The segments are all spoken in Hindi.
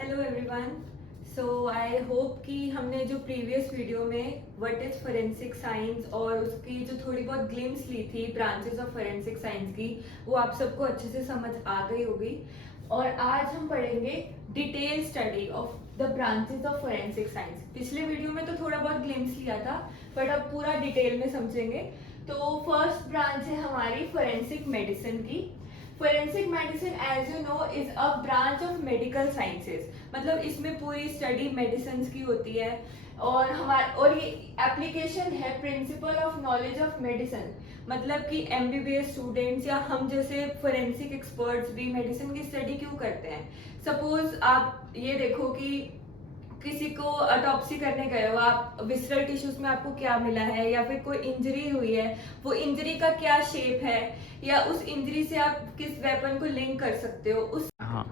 Hello everyone. So I hope कि हमने जो प्रीवियस वीडियो में व्हाट इज फोरेंसिक साइंस और उसकी जो थोड़ी बहुत ग्लिम्स ली थी ब्रांचेस ऑफ फोरेंसिक साइंस की, वो आप सबको अच्छे से समझ आ गई होगी। और आज हम पढ़ेंगे detail study of the branches of forensic science. पिछले वीडियो में तो थोड़ा बहुत ग्लिम्स लिया था, बट अब पूरा डिटेल में समझेंगे। तो फर्स्ट ब्रांच है हमारी फोरेंसिक मेडिसिन की। Forensic medicine as you know is a branch of medical sciences, मतलब इसमें पूरी स्टडी मेडिसिन की होती है। और ये एप्लीकेशन है principle of knowledge of medicine, मतलब कि एमबीबीएस स्टूडेंट्स या हम जैसे फोरेंसिक एक्सपर्ट्स भी मेडिसिन की स्टडी क्यों करते हैं। सपोज आप ये देखो कि किसी को ऑटोप्सी करने गए हो आप, विसरल टिश्यूज में आपको क्या मिला है, या फिर कोई इंजरी हुई है, वो इंजरी का क्या शेप है, या उस इंजरी से आप किस वेपन को लिंक कर सकते हो उस। हाँ,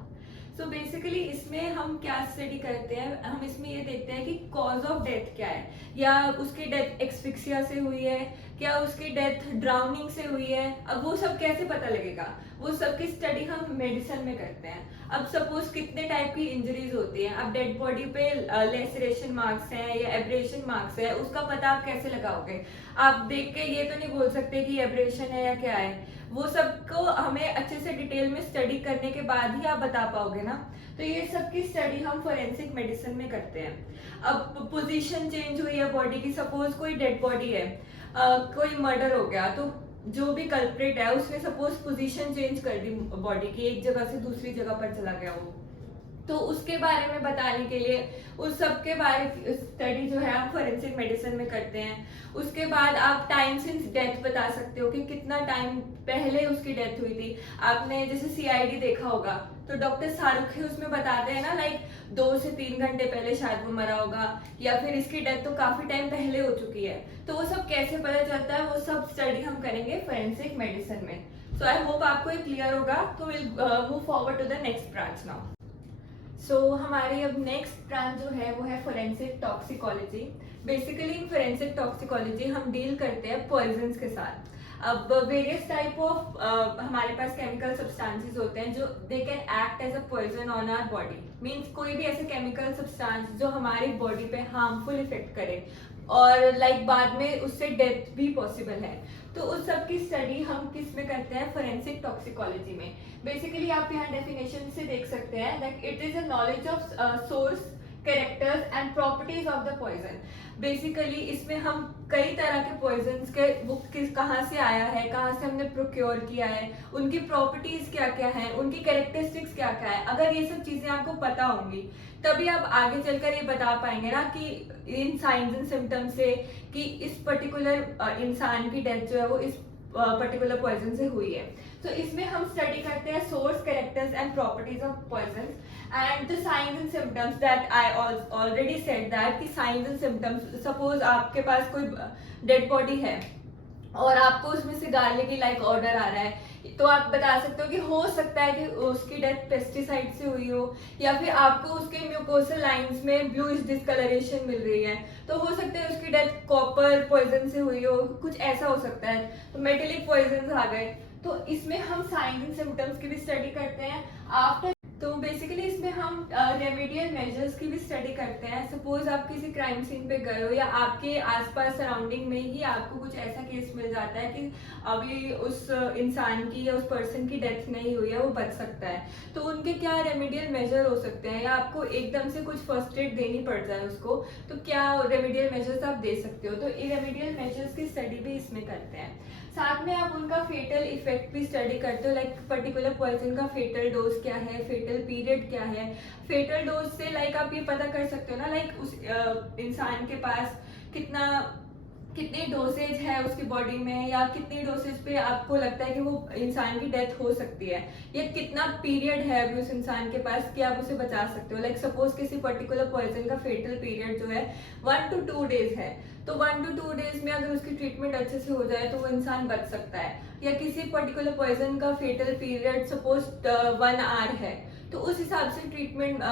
सो बेसिकली इसमें हम क्या स्टडी करते हैं, हम इसमें ये देखते हैं कि कॉज ऑफ डेथ क्या है, या उसकी डेथ एक्सफिक्सिया से हुई है, क्या उसकी डेथ ड्राउनिंग से हुई है। अब वो सब कैसे पता लगेगा, वो सब की स्टडी हम मेडिसिन में करते हैं। अब सपोज कितने टाइप की इंजरीज होती हैं, अब डेड बॉडी पे लेसरेशन मार्क्स हैं या एब्रेशन मार्क्स है, उसका पता आप कैसे लगाओगे। आप देख के ये तो नहीं बोल सकते कि एब्रेशन है या क्या है, वो सबको हमें अच्छे से डिटेल में स्टडी करने के बाद ही आप बता पाओगे ना। तो ये सब की स्टडी हम फोरेंसिक मेडिसिन में करते हैं। अब पोजीशन चेंज हुई है बॉडी की, सपोज कोई डेड बॉडी है, कोई मर्डर हो गया, तो जो भी कल्प्रिट है उसने सपोज पोजीशन चेंज कर दी बॉडी की, एक जगह से दूसरी जगह पर चला गया वो, तो उसके बारे में बताने के लिए उस सब के बारे स्टडी जो है आप फोरेंसिक मेडिसिन में करते हैं। उसके बाद आप टाइम सिंस डेथ बता सकते हो कि कितना टाइम पहले उसकी डेथ हुई थी। आपने जैसे सीआईडी देखा होगा, तो डॉक्टर शाहरुख ही उसमें बताते हैं ना, लाइक 2 से 3 घंटे पहले शायद वो मरा होगा, या फिर इसकी डेथ तो काफी टाइम पहले हो चुकी है। तो वो सब कैसे पता चलता है, वो सब स्टडी हम करेंगे फोरेंसिक मेडिसिन में। सो आई होप आपको ये क्लियर होगा। तो will move forward to the next branch now. So हमारी अब नेक्स्ट ब्रांच जो है वो है forensic toxicology. Basically in forensic toxicology हम डील करते हैं पॉइजन्स के साथ। अब वेरियस टाइप ऑफ हमारे पास केमिकल सब्सटेंसेस होते हैं जो they can act as a poison on our body. Means कोई भी ऐसे केमिकल सब्सटेंस जो हमारी बॉडी पे हार्मफुल इफेक्ट करे और लाइक बाद में उससे डेथ भी पॉसिबल है। तो उस सब की स्टडी हम किस में करते हैं, फोरेंसिक टॉक्सिकोलॉजी में। बेसिकली आप यहाँ डेफिनेशन से देख सकते हैं that it is a knowledge of source, characters and properties of the poison. Basically इसमें हम कई तरह के पॉइजन्स के वो किस कहाँ से आया है, कहाँ से हमने प्रोक्योर किया है, उनकी प्रॉपर्टीज क्या क्या है, उनकी कैरेक्टरिस्टिक्स क्या क्या है। अगर ये सब चीजें आपको पता होंगी तभी आप आगे चलकर ये बता पाएंगे ना कि इन साइंस एंड सिम्टम्स से कि इस पर्टिकुलर इंसान की डेथ जो है वो इस पर्टिकुलर पॉइजन से हुई है। तो इसमें हम स्टडी करते हैं source, characters and properties of poison and the science and symptoms that I already said that कि साइंस एंड सिम्टम्स, सपोज आपके पास कोई डेड बॉडी है और आपको उसमें से गालने की लाइक ऑर्डर आ रहा है, तो आप बता सकते हो कि हो सकता है कि उसकी डेथ पेस्टिसाइड से हुई हो, या फिर आपको उसके म्यूकोसल लाइंस में ब्लूइश डिस्कलरेशन मिल रही है, तो हो सकता है उसकी डेथ कॉपर पॉइजन से हुई हो, कुछ ऐसा हो सकता है। तो मेटेलिक पॉइजन आ गए, तो इसमें हम साइंस एंड सिम्टम्स की भी स्टडी करते हैं। आफ्टर तो बेसिकली इसमें हम रेमेडियल मेजर्स की भी स्टडी करते हैं। सपोज आप किसी क्राइम सीन पे गए हो या आपके आसपास सराउंडिंग में ही आपको कुछ ऐसा केस मिल जाता है कि अभी उस इंसान की या उस पर्सन की डेथ नहीं हुई है, वो बच सकता है, तो उनके क्या रेमेडियल मेजर हो सकते हैं, या आपको एकदम से कुछ फर्स्ट एड देनी पड़ जाए उसको, तो क्या रेमेडियल मेजर्स आप दे सकते हो। तो ये रेमेडियल मेजर्स की स्टडी भी इसमें करते हैं। साथ में आप उनका फेटल इफेक्ट भी स्टडी करते हो, लाइक पर्टिकुलर पॉइजन का फेटल डोज क्या है, फेटल पीरियड क्या है। फेटल डोज से लाइक आप ये पता कर सकते हो ना, लाइक उस इंसान के पास कितनी डोसेज है उसकी बॉडी में, या कितनी डोसेज पे आपको लगता है कि वो इंसान की डेथ हो सकती है, या कितना पीरियड है अभी उस इंसान के पास कि आप उसे बचा सकते हो। लाइक सपोज किसी पर्टिकुलर पॉइजन का फेटल पीरियड जो है 1 to 2 डेज है, तो 1 to 2 डेज में अगर उसकी ट्रीटमेंट अच्छे से हो जाए तो वो इंसान बच सकता है। या किसी पर्टिकुलर पॉइजन का फेटल पीरियड सपोज 1 आवर है, तो उस हिसाब से ट्रीटमेंट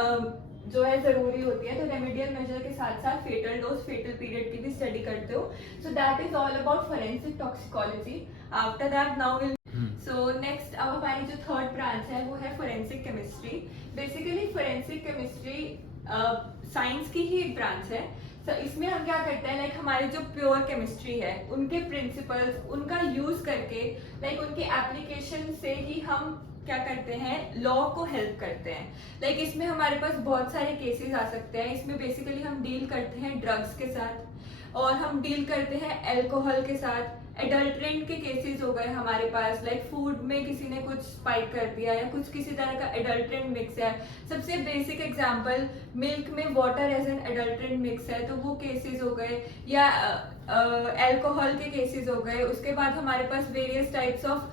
जो है जरूरी होती है। तो रेमेडियल मेजर के साथ साथ फेटल डोज, फेटल पीरियड की भी स्टडी करते हो। So that is all about forensic toxicology. After that now will so next अब हमारी जो थर्ड ब्रांच है वो है forensic chemistry. Basically forensic chemistry science की ही एक ब्रांच है। तो इसमें हम क्या करते हैं, लाइक हमारे जो प्योर केमिस्ट्री है उनके प्रिंसिपल्स उनका यूज करके, लाइक उनके एप्लीकेशन से ही हम क्या करते हैं, लॉ को हेल्प करते हैं। लाइक इसमें हमारे पास बहुत सारे केसेस आ सकते हैं। इसमें बेसिकली हम डील करते हैं ड्रग्स के साथ, और हम डील करते हैं अल्कोहल के साथ। एडल्ट्रेंट के केसेस हो गए हमारे पास, लाइक फूड में किसी ने कुछ स्पाइक कर दिया या कुछ किसी तरह का एडल्ट्रेंट मिक्स है। सबसे बेसिक एग्जांपल, मिल्क में water as an adulterant mix है, तो वो केसेस हो गए, या अल्कोहल के केसेस हो गए। उसके बाद हमारे पास वेरियस टाइप्स ऑफ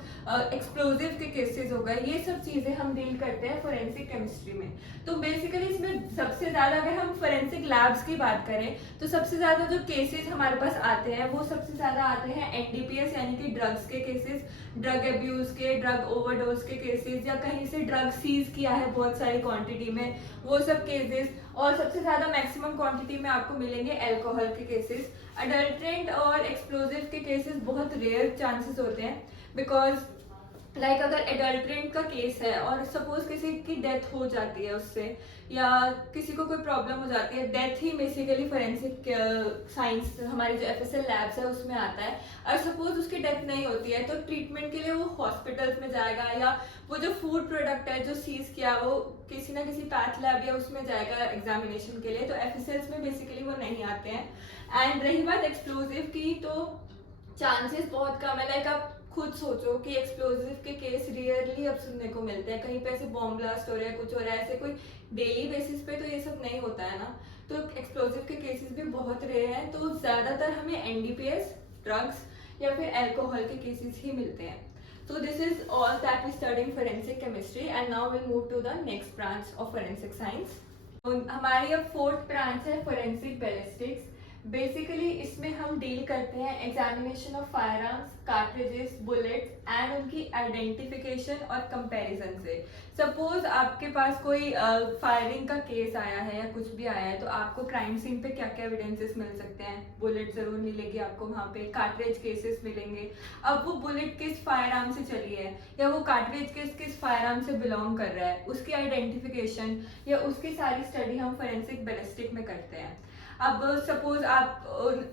एक्सप्लोजिव के केसेस हो गए। ये सब चीजें हम डील करते हैं फोरेंसिक केमिस्ट्री में। तो बेसिकली इसमें सबसे ज्यादा, अगर हम फोरेंसिक लैब्स की बात करें तो सबसे ज्यादा जो केसेस हमारे पास आते हैं वो सबसे ज्यादा आते हैं एनडीपीएस यानी कि ड्रग्स के केसेस, ड्रग अब्यूज के, ड्रग ओवरडोज के केसेस, या कहीं से ड्रग सीज किया है बहुत सारी क्वांटिटी में, वो सब केसेस। और सबसे ज्यादा मैक्सिमम क्वांटिटी में आपको मिलेंगे अल्कोहल के केसेस। अडल्ट्रेंट और एक्सप्लोजिव के केसेस बहुत रेयर चांसेस होते हैं, बिकॉज लाइक अगर एडल्ट्रेंट का केस है और सपोज किसी की डेथ हो जाती है उससे, या किसी को कोई प्रॉब्लम हो जाती है, डेथ ही बेसिकली फोरेंसिक साइंस हमारे जो एफएसएल लैब्स है उसमें आता है। और सपोज उसकी डेथ नहीं होती है तो ट्रीटमेंट के लिए वो हॉस्पिटल्स में जाएगा, या वो जो फूड प्रोडक्ट है जो सीज किया वो किसी ना किसी पैथ लैब या उसमें जाएगा एग्जामिनेशन के लिए। तो एफएसएल्स में बेसिकली वो नहीं आते हैं। एंड रही बात एक्सप्लोजिव की, तो चांसेस बहुत कम है। लाइक आप खुद सोचो कि एक्सप्लोजिव के केस रियरली अब सुनने को मिलते हैं, कहीं पे ऐसे बॉम्ब ब्लास्ट हो रहा है, कुछ हो रहा है, ऐसे कोई डेली बेसिस पे तो ये सब नहीं होता है ना। तो एक्सप्लोजिव के केसेस भी बहुत रेयर हैं। तो ज्यादातर हमें एनडीपीएस, ड्रग्स या फिर अल्कोहल के केसेस ही मिलते हैं। So this is all that we study in forensic chemistry, and now we'll move to the next branch of forensic science. हमारी अब फोर्थ ब्रांच है फोरेंसिक बैलिस्टिक्स। बेसिकली इसमें हम डील करते हैं examination of fire arms, cartridges, bullets and उनकी आइडेंटिफिकेशन और कंपैरिजन से। सपोज आपके पास कोई फायरिंग का केस आया है या कुछ भी आया है, तो आपको क्राइम सीन पे क्या क्या एविडेंसेस मिल सकते हैं। बुलेट जरूर मिलेगी आपको वहाँ पे, कार्ट्रिज केसेस मिलेंगे। अब वो बुलेट किस फायर आर्म से चली है, या वो कार्ट्रिज किस फायर आर्म से बिलोंग कर रहा है, उसकी आइडेंटिफिकेशन या उसकी सारी स्टडी हम फोरेंसिक बैलिस्टिक में करते हैं। अब सपोज आप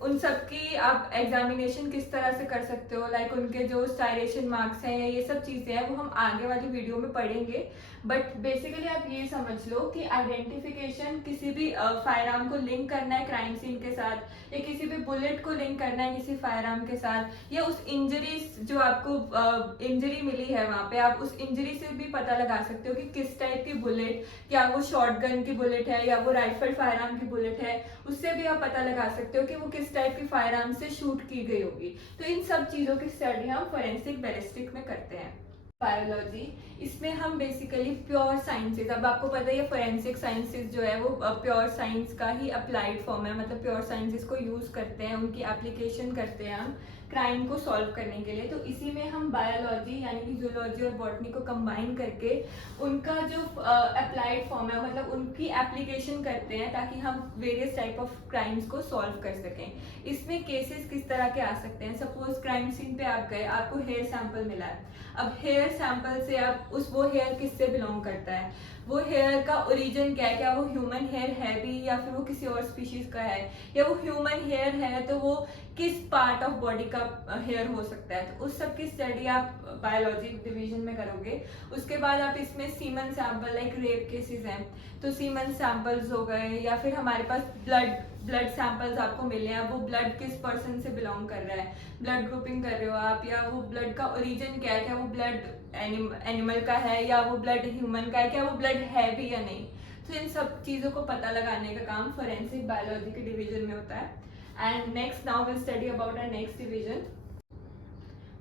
उन सब की आप एग्जामिनेशन किस तरह से कर सकते हो, लाइक उनके जो स्टाइरेशन मार्क्स हैं या ये सब चीजें हैं वो हम आगे वाली वीडियो में पढ़ेंगे। बट बेसिकली आप ये समझ लो कि आइडेंटिफिकेशन, किसी भी फायर आर्म को लिंक करना है क्राइम सीन के साथ, या किसी भी बुलेट को लिंक करना है किसी फायर आर्म के साथ, या उस इंजरी जो आपको इंजरी मिली है वहां पे, आप उस इंजरी से भी पता लगा सकते हो कि किस टाइप की बुलेट, क्या वो शॉटगन की बुलेट है या वो राइफल फायर आर्म की बुलेट है, उससे भी आप पता लगा सकते हो कि वो किस टाइप की फायर आर्म से शूट की गई होगी। तो इन सब चीजों की स्टडी हम फोरेंसिक बैलिस्टिक में करते हैं। बायोलॉजी, इसमें हम बेसिकली प्योर साइंसेज, अब आपको पता है फोरेंसिक साइंसेज जो है वो प्योर साइंस का ही अप्लाइड फॉर्म है, मतलब प्योर साइंसेज को यूज करते हैं, उनकी एप्लीकेशन करते हैं हम क्राइम को सॉल्व करने के लिए। तो इसी में हम बायोलॉजी यानी कि जूलॉजी और बॉटनी को कंबाइन करके उनका जो अप्लाइड फॉर्म है, मतलब उनकी एप्लीकेशन करते हैं ताकि हम वेरियस टाइप ऑफ क्राइम्स को सॉल्व कर सकें। इसमें केसेस किस तरह के आ सकते हैं, सपोज क्राइम सीन पे आप गए, आपको हेयर सैंपल मिला है। अब हेयर सैंपल से आप वो हेयर किससे बिलोंग करता है, वो हेयर का ओरिजिन क्या है, क्या वो ह्यूमन हेयर है भी या फिर वो किसी और स्पीशीज का है, या वो ह्यूमन हेयर है तो वो किस पार्ट ऑफ बॉडी का हेयर हो सकता है। तो उस सब की स्टडी आप बायोलॉजी डिवीजन में करोगे। उसके बाद आप इसमें semen sample, like rape cases हैं तो सीमन सैंपल्स हो गए, या फिर हमारे पास ब्लड सैंपल्स आपको मिले हैं, वो ब्लड किस पर्सन से बिलोंग कर रहा है, ब्लड ग्रुपिंग कर रहे हो आप, या वो ब्लड का ओरिजिन क्या है, क्या वो ब्लड एनिमल का है या वो ब्लड ह्यूमन का है, क्या वो ब्लड है भी या नहीं। तो इन सब चीजों को पता लगाने का काम फोरेंसिक बायोलॉजी के डिवीजन में होता है। And next now will study about our next division.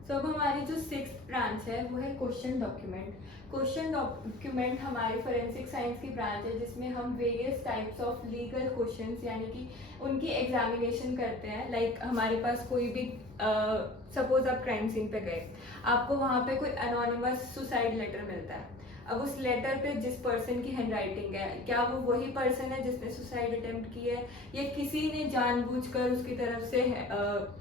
तो अब हमारी जो सिक्स्थ ब्रांच है वो है क्वेश्चन डॉक्यूमेंट। क्वेश्चन डॉक्यूमेंट हमारी फोरेंसिक साइंस की ब्रांच है जिसमें हम various types of legal questions यानी कि उनकी एग्जामिनेशन करते हैं। लाइक हमारे पास कोई भी सपोज आप क्राइम सीन पे गए, आपको वहाँ पे कोई अनोनिमस सुसाइड लेटर मिलता है। अब उस लेटर पे जिस पर्सन की हैंडराइटिंग है, क्या वो वही पर्सन है जिसने सुसाइड अटेम्प्ट की है या किसी ने जानबूझकर उसकी तरफ से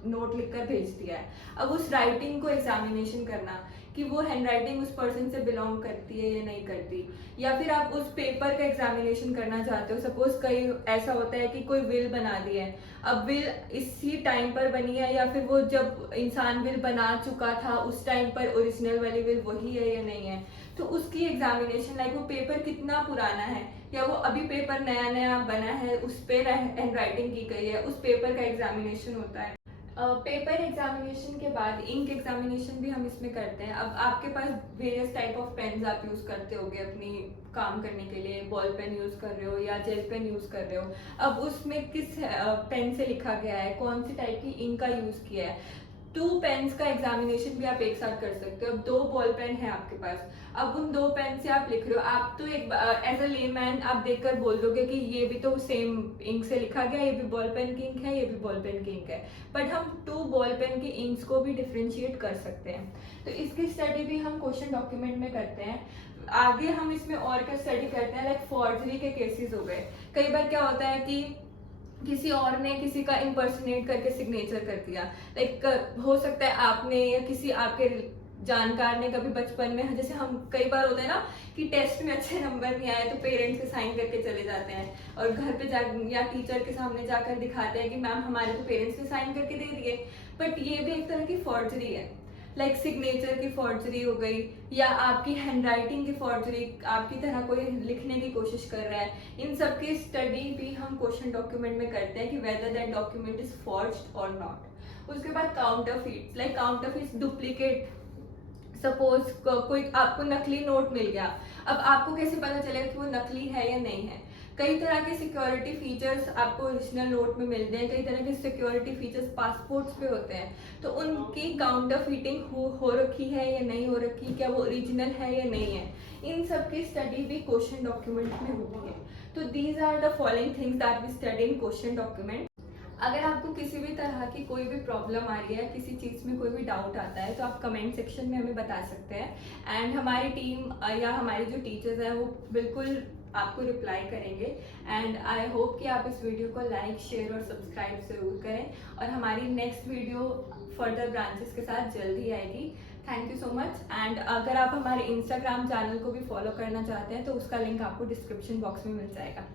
नोट लिखकर भेज दिया है। अब उस राइटिंग को एग्जामिनेशन करना कि वो हैंडराइटिंग उस पर्सन से बिलोंग करती है या नहीं करती। या फिर आप उस पेपर का एग्जामिनेशन करना चाहते हो, सपोज कई ऐसा होता है कि कोई विल बना दी है, अब विल इसी टाइम पर बनी है या फिर वो जब इंसान विल बना चुका था उस टाइम पर ओरिजिनल वाली विल वही है या नहीं है, तो उसकी एग्जामिनेशन लाइक वो पेपर कितना पुराना है या वो अभी पेपर नया नया बना है, उस पर हैंड राइटिंग की गई है, उस पेपर का एग्जामिनेशन होता है। पेपर एग्जामिनेशन के बाद इंक एग्जामिनेशन भी हम इसमें करते हैं। अब आपके पास वेरियस टाइप ऑफ पेन्स आप यूज़ करते होगे अपनी काम करने के लिए, बॉल पेन यूज़ कर रहे हो या जेल पेन यूज़ कर रहे हो, अब उसमें किस पेन से लिखा गया है, कौन सी टाइप की इंक का यूज़ किया है। 2 पेन्स का एग्जामिनेशन भी आप एक साथ कर सकते हो। अब 2 बॉल पेन है आपके पास, अब उन 2 पेन से आप लिख रहे हो, आप तो एक एज अ लेमैन आप देखकर बोल दोगे कि ये भी तो सेम इंक से लिखा गया, ये भी बॉल पेन की इंक है, ये भी बॉल पेन की इंक है, बट हम 2 बॉल पेन की इंक्स को भी डिफ्रेंशिएट कर सकते हैं। तो इसकी स्टडी भी हम क्वेश्चन डॉक्यूमेंट में करते हैं। आगे हम इसमें और क्या स्टडी करते हैं, लाइक फॉर्जरी के केसेस हो गए। कई बार क्या होता है कि किसी और ने किसी का इम्पर्सनेट करके सिग्नेचर कर दिया, लाइक हो सकता है आपने या किसी आपके जानकार ने कभी बचपन में, जैसे हम कई बार होता है ना कि टेस्ट में अच्छे नंबर नहीं आए तो पेरेंट्स के साइन करके चले जाते हैं और घर पे जा या टीचर के सामने जाकर दिखाते हैं कि मैम हमारे तो पेरेंट्स ने साइन करके दे दिए, बट ये भी एक तरह की फॉर्जरी है। लाइक सिग्नेचर की फॉर्जरी हो गई या आपकी हैंडराइटिंग की फॉर्जरी, आपकी तरह कोई लिखने की कोशिश कर रहा है, इन सब की स्टडी भी हम क्वेश्चन डॉक्यूमेंट में करते हैं कि whether that document is forged और नॉट। उसके बाद काउंटरफीट्स, लाइक काउंटरफीट्स डुप्लीकेट, सपोज कोई आपको नकली नोट मिल गया, अब आपको कैसे पता चलेगा कि वो नकली है या नहीं है। कई तरह के सिक्योरिटी फीचर्स आपको ओरिजिनल नोट में मिलते हैं, कई तरह के सिक्योरिटी फीचर्स पासपोर्ट्स पे होते हैं, तो उनकी काउंटरफीटिंग हो रखी है या नहीं हो रखी, क्या वो ओरिजिनल है या नहीं है, इन सब की स्टडी भी क्वेश्चन डॉक्यूमेंट में होती है। तो these are the following things that we study in question document. अगर आपको किसी भी तरह की कोई भी प्रॉब्लम आ रही है, किसी चीज़ में कोई भी डाउट आता है, तो आप कमेंट सेक्शन में हमें बता सकते हैं एंड हमारी टीम या हमारे जो टीचर्स हैं वो बिल्कुल आपको रिप्लाई करेंगे। एंड आई होप कि आप इस वीडियो को लाइक, शेयर और सब्सक्राइब ज़रूर करें और हमारी नेक्स्ट वीडियो फर्दर ब्रांचेस के साथ जल्दी आएगी। Thank you so much. And अगर आप हमारे इंस्टाग्राम चैनल को भी फॉलो करना चाहते हैं तो उसका लिंक आपको डिस्क्रिप्शन बॉक्स में मिल जाएगा।